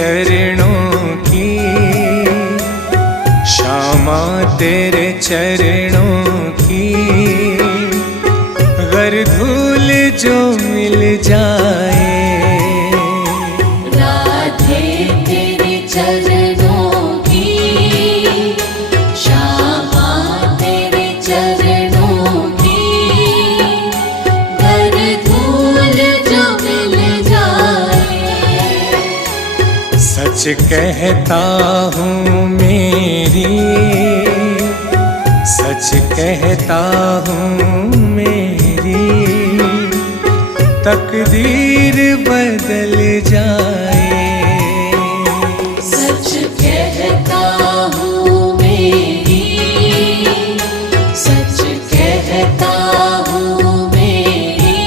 चरणों की, श्यामा तेरे चरणों की। गर धूल जो मिल जाए, राधे तेरे चरणों की, श्यामा तेरे चरणों की। गर धूल जो मिल जाए, सच कहता हूँ मेरी, सच कहता हूँ मेरी, तकदीर बदल जाए। सच कहता हूँ मेरी, सच कहता हूँ मेरी,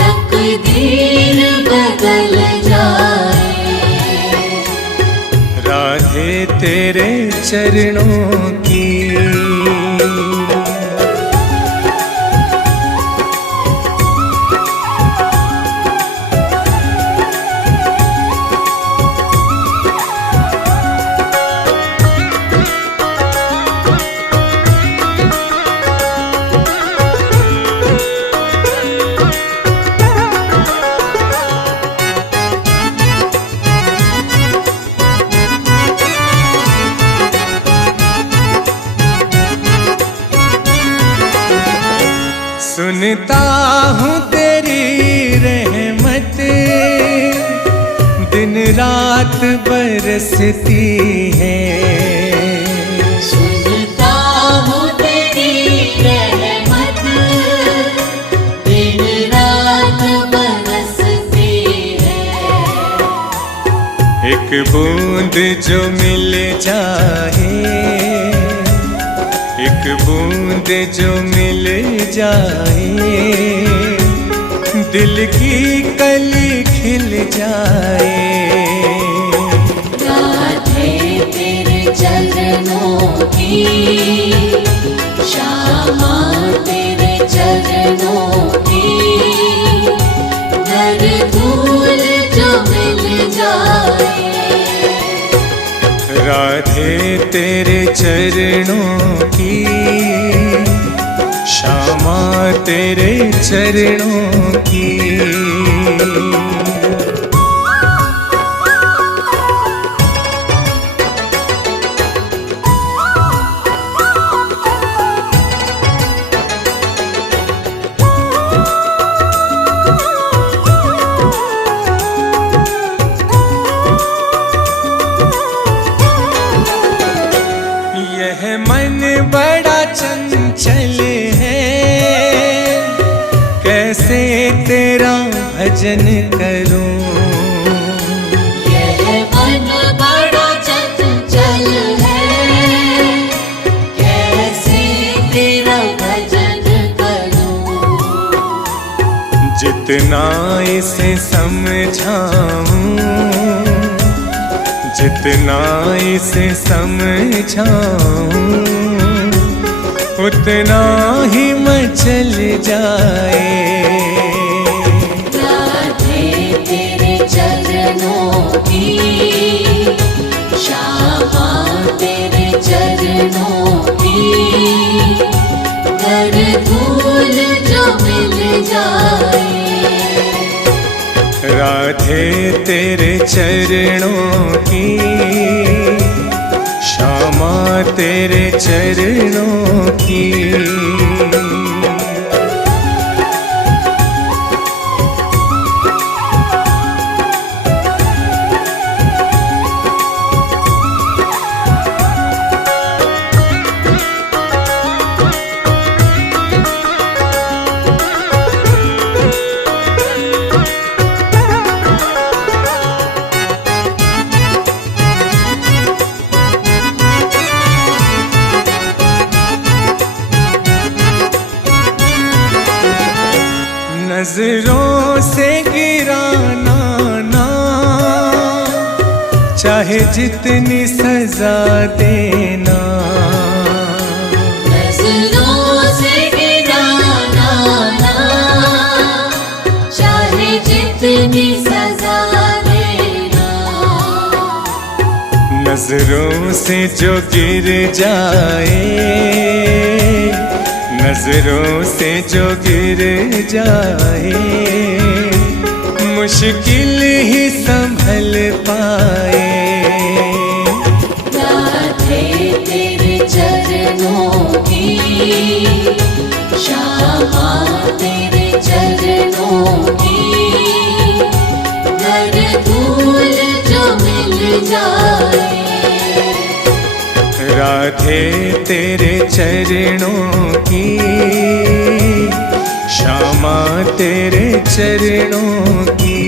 तकदीर बदल जाए। राधे तेरे चरणों की। सुनता हूँ तेरी रहमत, दिन रात बरसती है। सुनता हूँ तेरी रहमत, दिन रात बरसती है। एक बूंद जो मिल जाए, एक बूंद जो मिल जाए, दिल की कली खिल जाए। राधे तेरे चरणों की, श्यामा तेरे चरणों की। गर धूल जो मिल जाए, राधे तेरे चरणों की, श्यामा तेरे चरणों की। यह मन बड़ा चंचल है, कैसे तेरा भजन करूं। यह मन बड़ा चंचल है, कैसे तेरा भजन करूं। जितना इसे समझाऊं, जितना इसे समझाऊं, उतना ही मचल जाए। राधे तेरे चरणों की, श्यामा तेरे चरणों की। गर धूल जो मिल जाए, राधे तेरे चरणों की, श्यामा तेरे चरणों की। नजरों से गिराना ना, चाहे जितनी सजा देना। नजरों से गिराना ना, चाहे जितनी सजा देना। नजरों से जो गिर जाए, नजरों से जो गिर जाए, मुश्किल ही संभल पाए। राधे तेरे चरणों की, श्यामा तेरे चरणों की, घर धूल जो मिल जाए। राधे तेरे चरणों की, श्यामा तेरे चरणों की।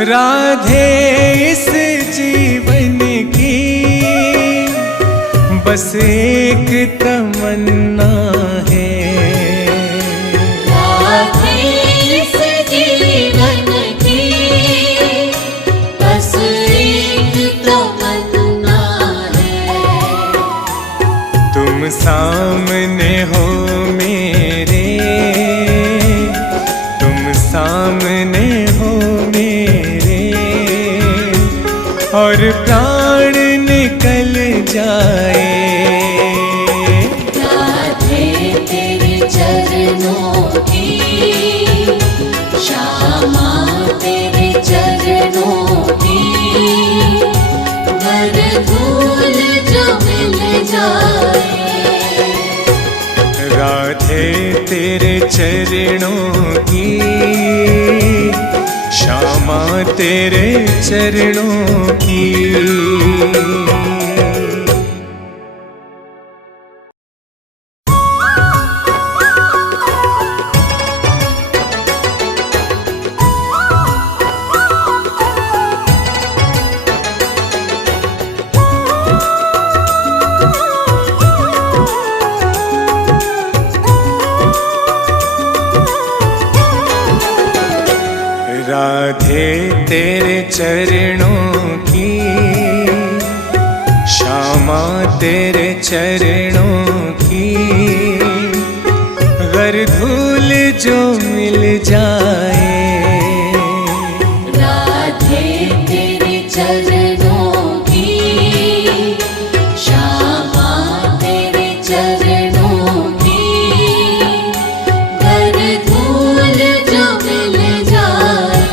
राधे इस जीवन की बस एक तमन्ना है। राधे इस जीवन की बस एक तमन्ना है। तुम सामने हो मेरे, तुम सामने हो मेरे, और प्राण निकल जाए। राधे तेरे चरणों की, श्यामा तेरे चरणों की, घर धूल जो मिल जाए। राधे तेरे चरणों की, श्यामा तेरे चरणों की। राधे तेरे चरणों की, श्यामा तेरे चरणों की, घर धूल जो मिल जाए। राधे तेरे चरणों की, श्यामा तेरे चरणों की, घर धूल जो मिल जाए।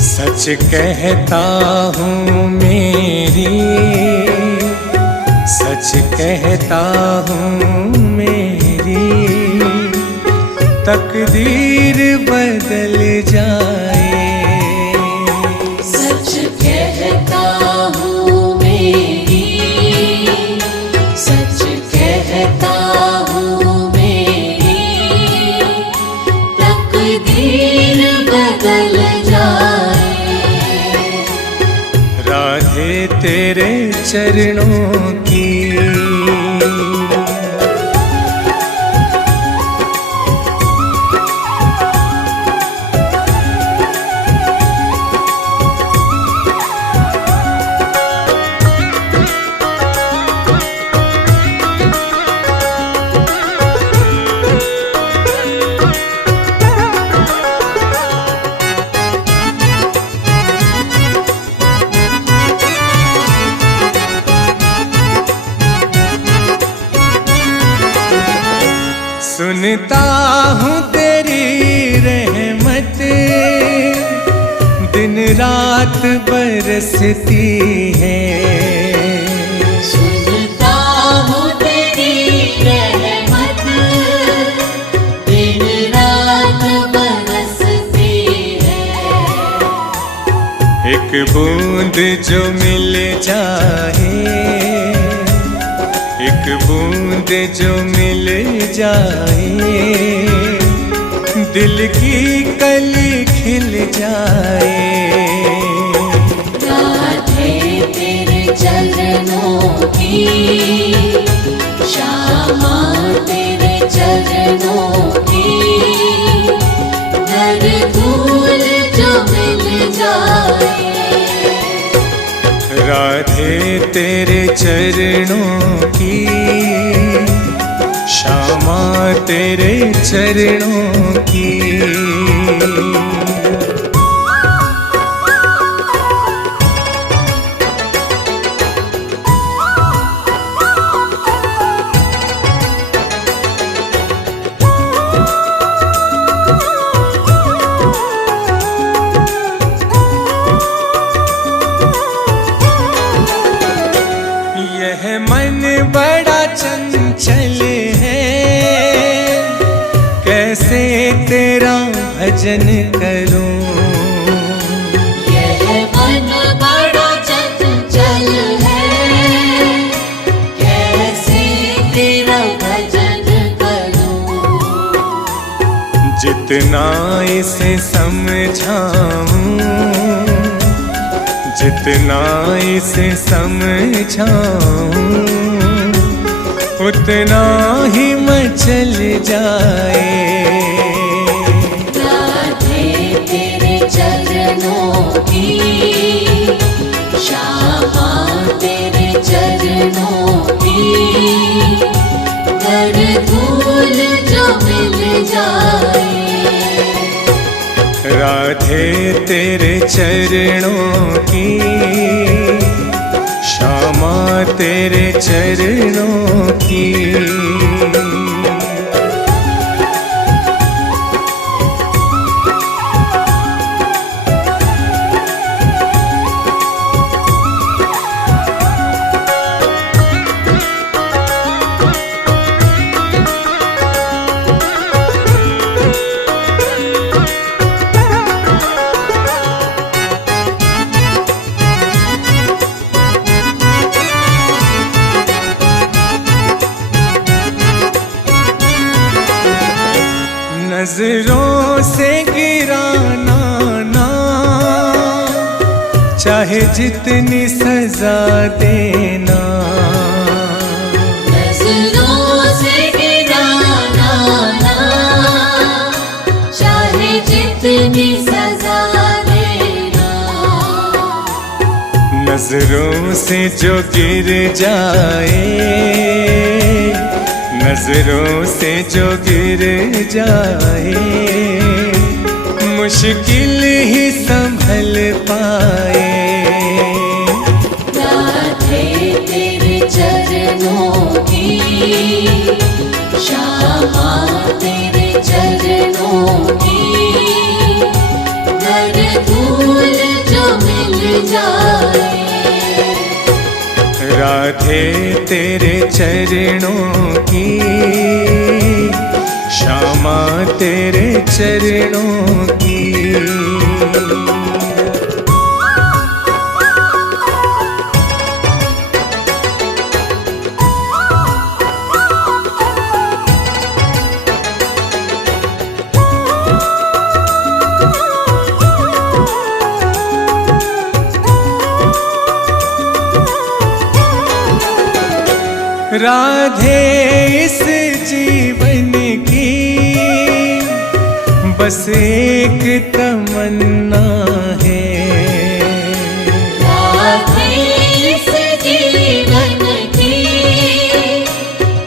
सच कहता हूँ मेरी, सच कहता हूँ मेरी, तकदीर बदल जाए। सच कहता हूँ मेरी, सच कहता हूँ मेरी, तकदीर बदल जाए। राधे तेरे चरणों की। सुनता हूँ तेरी रहमत, दिन रात बरसती है। सुनता हूँ तेरी रहमत, दिन रात बरसती है। एक बूंद जो मिल जाए, एक बूंद जो मिल जाए, दिल की कली खिल जाए। राधे तेरे चरणों की, श्यामा तेरे चरणों की, घर धूल जो मिल जाए। राधे तेरे चरणों की, श्यामा तेरे चरणों की। यह मन बड़ा चंचल है, कैसे तेरा भजन करूं। यह मन बड़ा चंचल है, कैसे तेरा भजन करूं। जितना इसे समझाऊं, जितना इसे समझाऊं, उतना ही मचल जाए। राधे तेरे चरणों की, श्यामा तेरे चरणों की, घर धूल जो मिल जाए। राधे तेरे चरणों की, श्यामा तेरे चरणों की। नजरों से गिराना ना, चाहे जितनी सजा देना। नजरों से गिराना ना, चाहे जितनी सजा देना। नजरों से जो गिर जाए, नजरों से जो गिर जाए, मुश्किल ही संभल पाए। राधे तेरे चरणों की, श्यामा तेरे चरणों की, घर धूल जो मिल जाए। राधे तेरे चरणों की, श्यामा तेरे चरणों की। राधे इस जीवन की बस एक तमन्ना है। राधे इस जीवन की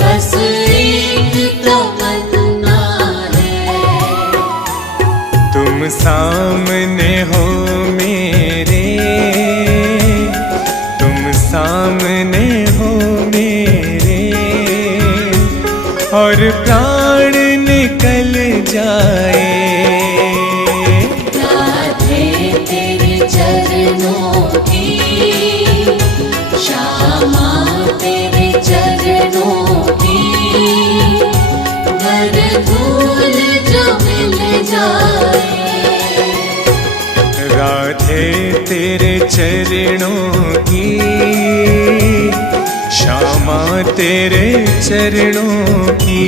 बस एक तमन्ना है। तुम सामने हो मेरे, तुम सामने हो मेरे, और प्राण निकल जाए। राधे तेरे चरणों की, श्यामा तेरे चरणों की, घर धूल जो मिल जाए। राधे तेरे चरणों की, श्यामा तेरे चरणों की।